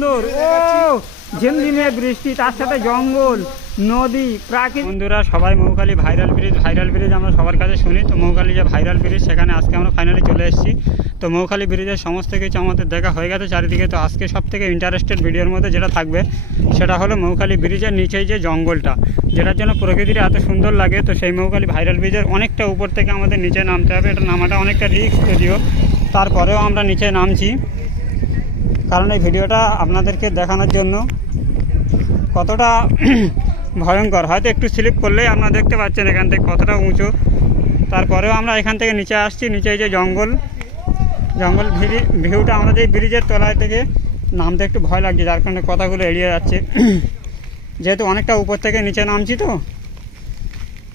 সুন্দর, ও ঝিমঝিমে বৃষ্টি, তার সাথে জঙ্গল, নদী, প্রাকৃতিক। বন্ধুরা সবাই মৌখালি ভাইরাল ব্রিজ আমরা সবার কাছে শুনি। তো মৌখালি যে ভাইরাল ব্রিজ, সেখানে আজকে আমরা ফাইনালি চলে এসেছি। তো মৌখালি ব্রিজের সমস্ত কিছু আমাদের দেখা হয়ে গেছে চারিদিকে। তো আজকে সব থেকে ইন্টারেস্টেড ভিডিওর মধ্যে যেটা থাকবে সেটা হলো মৌখালি ব্রিজের নিচেই যে জঙ্গলটা, যেটার জন্য প্রকৃতিটা এত সুন্দর লাগে। তো সেই মৌখালি ভাইরাল ব্রিজের অনেকটা উপর থেকে আমাদের নিচে নামতে হবে। এটা নামাটা অনেকটা রিস্ক যদিও, তারপরেও আমরা নিচে নামছি, কারণ এই ভিডিওটা আপনাদেরকে দেখানোর জন্য কতটা ভয়ঙ্কর। হয়তো একটু স্লিপ করলেই আপনারা দেখতে পাচ্ছেন এখান থেকে কতটা উঁচু। তারপরেও আমরা এখান থেকে নিচে আসছি। নিচে যে জঙ্গল ভিউটা, আমরা যে ব্রিজের তলায় থেকে নামতে একটু ভয় লাগছে, যার কারণে কথাগুলো এড়িয়ে যাচ্ছে, যেহেতু অনেকটা উপর থেকে নিচে নামছি। তো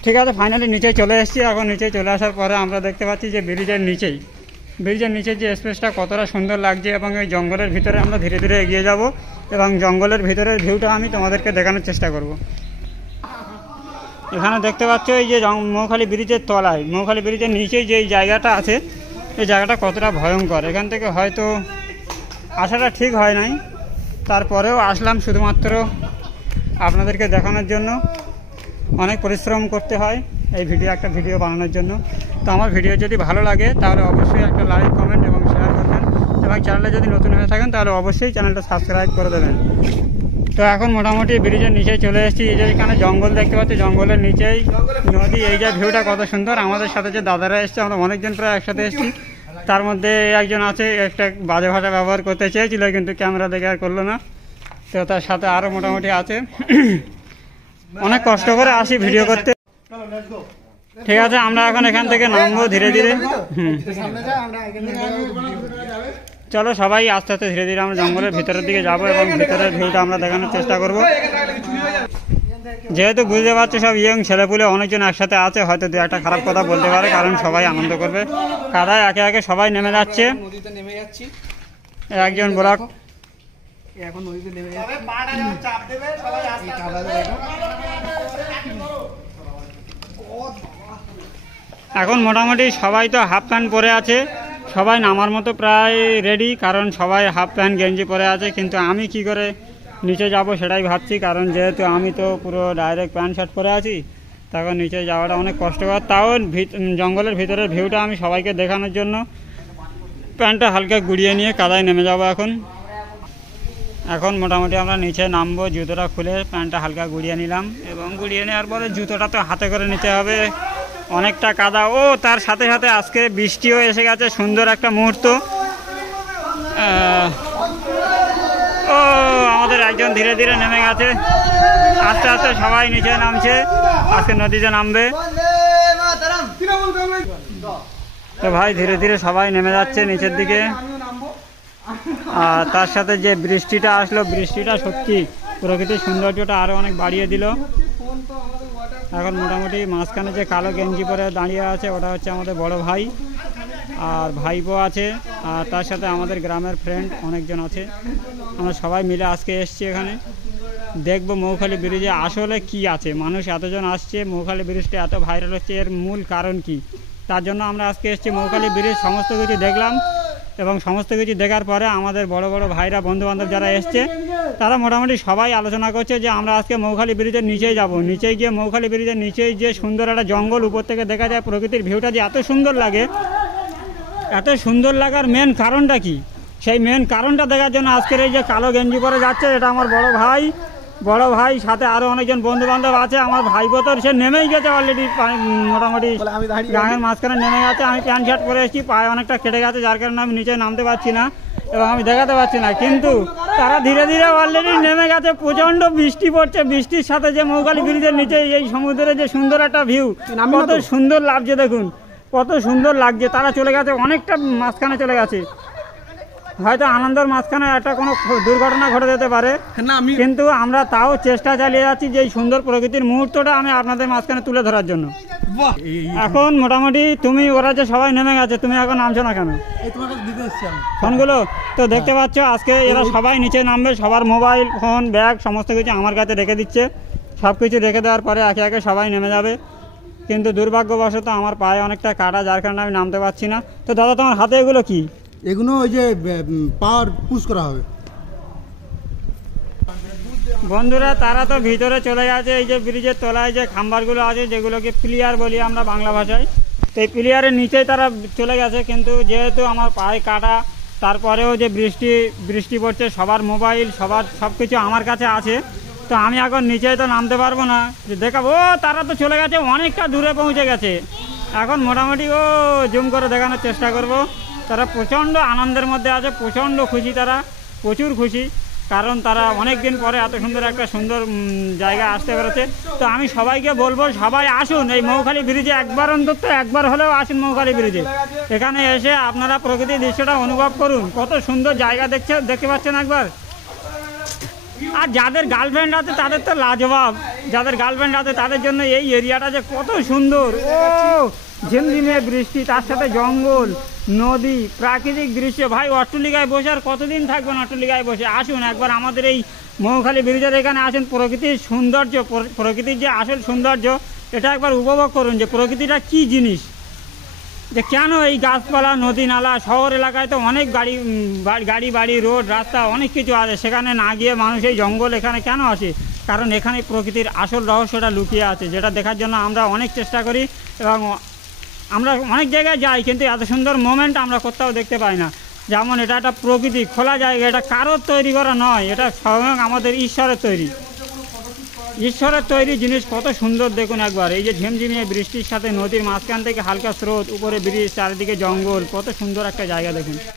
ঠিক আছে, ফাইনালি নিচে চলে এসেছি। এখন নিচে চলে আসার পরে আমরা দেখতে পাচ্ছি যে ব্রিজের নিচের যে স্পেসটা কতটা সুন্দর লাগছে, এবং এই জঙ্গলের ভিতরে আমরা ধীরে ধীরে এগিয়ে যাব, এবং জঙ্গলের ভিতরের ভিউটা আমি তোমাদেরকে দেখানোর চেষ্টা করব। এখানে দেখতে পাচ্ছ এই যে মৌখালি ব্রিজের তলায়, মৌখালি ব্রিজের নিচেই যে জায়গাটা আছে, এই জায়গাটা কতটা ভয়ঙ্কর। এখান থেকে হয়তো আসাটা ঠিক হয় নাই, তারপরেও আসলাম শুধুমাত্র আপনাদেরকে দেখানোর জন্য। অনেক পরিশ্রম করতে হয় একটা ভিডিও বানানোর জন্য। তো আমার ভিডিও যদি ভালো লাগে তাহলে অবশ্যই একটা লাইক, কমেন্ট এবং শেয়ার করবেন, এবং চ্যানেলে যদি নতুন হয়ে থাকেন তাহলে অবশ্যই চ্যানেলটা সাবস্ক্রাইব করে দেবেন। তো এখন মোটামুটি ব্রিজের নিচে চলে এসেছি। এই যে এখানে জঙ্গল দেখতে পাচ্ছি, জঙ্গলের নিচেই নদী। এই যে ভিউটা কত সুন্দর। আমাদের সাথে যে দাদারা এসছে, আমরা অনেকজন প্রায় একসাথে এসেছি। তার মধ্যে একজন আছে একটা বাজে ভাষা ব্যবহার করতে চেয়েছিল, কিন্তু ক্যামেরা দেখে আর করলো না। তো তার সাথে আরও মোটামুটি আছে। অনেক কষ্ট করে আসি ভিডিও করতে। ঠিক আছে, আমরা এখন এখান থেকে নামবো ধীরে ধীরে। চলো সবাই আস্তে আস্তে ধীরে ধীরে আমরা জঙ্গলের ভিতরের দিকে যাব, এবং ভিতরের ভিউটা আমরা দেখানোর চেষ্টা করব। যেহেতু বুঝতে পারছি সব ইয়ং ছেলেপুলে অনেকজন একসাথে আছে, হয়তো দু একটা খারাপ কথা বলতে পারে, কারণ সবাই আনন্দ করবে। কাদায় একে একে সবাই নেমে যাচ্ছে। একজন ব্লক এখন নদীতে নেমে এখন মোটামুটি সবাই তো হাফ প্যান্ট পরে আছে, সবাই নামার মতো প্রায় রেডি, কারণ সবাই হাফ প্যান্ট গেঞ্জি পরে আছে। কিন্তু আমি কি করে নিচে যাব সেটাই ভাবছি, কারণ যেহেতু আমি তো পুরো ডাইরেক্ট প্যান্ট শার্ট পরে আছি, তখন নিচে যাওয়াটা অনেক কষ্টকর। তাও জঙ্গলের ভিতরের ভিউটা আমি সবাইকে দেখানোর জন্য প্যান্টটা হালকা গুড়িয়ে নিয়ে কাদায় নেমে যাব। এখন মোটামুটি আমরা নিচে নামবো। জুতোটা খুলে প্যান্টটা হালকা গুড়িয়ে নিলাম, এবং গুড়িয়ে নেওয়ার পরে জুতোটা তো হাতে করে নিতে হবে, অনেকটা কাদা। ও তার সাথে সাথে আজকে বৃষ্টিও এসে গেছে, সুন্দর একটা মুহূর্ত। ও আমাদের একজন ধীরে ধীরে নেমে গেছে, আস্তে আস্তে সবাই নিচে নামছে, আজকে নদীতে নামবে। তো ভাই ধীরে ধীরে সবাই নেমে যাচ্ছে নিচের দিকে। আর তার সাথে যে বৃষ্টিটা আসলো, বৃষ্টিটা সত্যি প্রকৃতির সৌন্দর্যটা আরও অনেক বাড়িয়ে দিল। এখন মোটামুটি মাঝখানে যে কালো গেঞ্জি পরে দাঁড়িয়ে আছে, ওটা হচ্ছে আমাদের বড় ভাই, আর ভাইপো আছে, আর তার সাথে আমাদের গ্রামের ফ্রেন্ড অনেকজন আছে। আমরা সবাই মিলে আজকে এসছি এখানে, দেখবো মৌখালি ব্রিজে আসলে কি আছে। মানুষ এতজন আসছে, মৌখালি ব্রিজটা এত ভাইরাল হচ্ছে, এর মূল কারণ কি, তার জন্য আমরা আজকে এসছি মৌখালি ব্রিজ। সমস্ত কিছু দেখলাম, এবং সমস্ত কিছু দেখার পরে আমাদের বড় বড় ভাইরা, বন্ধুবান্ধব যারা এসছে, তারা মোটামুটি সবাই আলোচনা করছে যে আমরা আজকে মৌখালি ব্রিজের নিচেই যাব। নিচেই গিয়ে মৌখালি ব্রিজের নিচেই যে সুন্দর একটা জঙ্গল, উপর থেকে দেখা যায় প্রকৃতির ভিউটা যে এত সুন্দর লাগে, এত সুন্দর লাগার মেন কারণটা কি, সেই মেন কারণটা দেখার জন্য আজকের এই যে কালো গেঞ্জি পরে যাচ্ছে, এটা আমার বড় ভাই, সাথে আরও অনেকজন বন্ধুবান্ধব আছে। আমার ভাইপো তো সে নেমেই গেছে অলরেডি, মোটামুটি গ্রামের মাঝখানে নেমে গেছে। আমি প্যান্ট শার্ট পরে এসেছি, পায়ে অনেকটা কেটে গেছে, যার কারণে আমি নিচে নামতে পারছি না এবং আমি দেখাতে পারছি না। কিন্তু তারা ধীরে ধীরে অলরেডি নেমে গেছে। প্রচণ্ড বৃষ্টি পড়ছে, বৃষ্টির সাথে যে মৌখালি ব্রিজের নিচে এই সমুদ্রের যে সুন্দর একটা ভিউ, কত সুন্দর লাগছে, দেখুন কত সুন্দর লাগছে। তারা চলে গেছে, অনেকটা মাঝখানে চলে গেছে। হয়তো আনন্দের মাঝখানে একটা কোনো দুর্ঘটনা ঘটে যেতে পারে, কিন্তু আমরা তাও চেষ্টা চালিয়ে যাচ্ছি যে এই সুন্দর প্রকৃতির মুহূর্তটা আমি আপনাদের মাঝখানে তুলে ধরার জন্য। এখন মোটামুটি ওরা যে সবাই নেমে গেছে, তুমি এখন নামছো না কেন ফোনগুলো? তো দেখতে পাচ্ছ আজকে এরা সবাই নিচে নামবে, সবার মোবাইল ফোন ব্যাগ সমস্ত কিছু আমার কাছে রেখে দিচ্ছে। সব কিছু রেখে দেওয়ার পরে একে একে সবাই নেমে যাবে, কিন্তু দুর্ভাগ্যবশত আমার পায়ে অনেকটা কাটা, যার কারণে আমি নামতে পারছি না। তো দাদা তোমার হাতে এগুলো কি? এগুলো ওই যে পাওয়ার পুশ করা হবে। বন্ধুরা তারা তো ভিতরে চলে গেছে। এই যে ব্রিজের তলায় যে খাম্বারগুলো আছে, যেগুলোকে প্লিয়ার বলি আমরা বাংলা ভাষায়, তো এই প্লিয়ারের নিচেই তারা চলে গেছে। কিন্তু যেহেতু আমার পায়ে কাটা, তারপরেও যে বৃষ্টি পড়ছে, সবার মোবাইল সব কিছু আমার কাছে আছে, তো আমি এখন নিচেই তো নামতে পারবো না যে দেখাবো। তারা তো চলে গেছে, অনেকটা দূরে পৌঁছে গেছে। এখন মোটামুটি জুম করে দেখানোর চেষ্টা করব। তারা প্রচণ্ড আনন্দের মধ্যে আছে, প্রচণ্ড খুশি, তারা প্রচুর খুশি, কারণ তারা অনেক দিন পরে এত সুন্দর জায়গা আসতে পেরেছে। তো আমি সবাইকে বলবো, সবাই আসুন এই মৌখালি ব্রিজে, একবার হলেও আসুন মৌখালি ব্রিজে। এখানে এসে আপনারা প্রকৃতির দৃশ্যটা অনুভব করুন। কত সুন্দর জায়গা দেখতে পাচ্ছেন একবার। আর যাদের গার্লফ্রেন্ড আছে তাদের তো লাজবাব, যাদের গার্লফ্রেন্ড আছে তাদের জন্য এই এরিয়াটা যে কত সুন্দর। ঝিমঝিমে বৃষ্টি, তার সাথে জঙ্গল, নদী, প্রাকৃতিক দৃশ্য। ভাই অট্টালিকায় বসে আর কতদিন থাকবেন অট্টালিকায় বসে? আসুন একবার আমাদের এই মৌখালি ব্রিজের এখানে আসুন। প্রকৃতির সৌন্দর্য, প্রকৃতির যে আসল সৌন্দর্য, এটা একবার উপভোগ করুন যে প্রকৃতিটা কি জিনিস, যে কেন এই গাছপালা, নদী নালা। শহর এলাকায় তো অনেক গাড়ি বাড়ি, রোড রাস্তা অনেক কিছু আছে, সেখানে না গিয়ে মানুষ এই জঙ্গল এখানে কেন আসে? কারণ এখানে প্রকৃতির আসল রহস্যটা লুকিয়ে আছে, যেটা দেখার জন্য আমরা অনেক চেষ্টা করি এবং আমরা অনেক জায়গায় যাই, কিন্তু এত সুন্দর মোমেন্ট আমরা কোথাও দেখতে পাই না। যেমন এটা একটা প্রকৃতি, খোলা জায়গা, এটা কারোর তৈরি করা নয়, এটা স্বয়ং আমাদের ঈশ্বরের তৈরি জিনিস। কত সুন্দর দেখুন একবার। এই যে ঝিমঝিমিয়ে বৃষ্টির সাথে নদীর মাঝখান থেকে হালকা স্রোত, উপরে ব্রিজ, চারিদিকে জঙ্গল, কত সুন্দর একটা জায়গা দেখুন।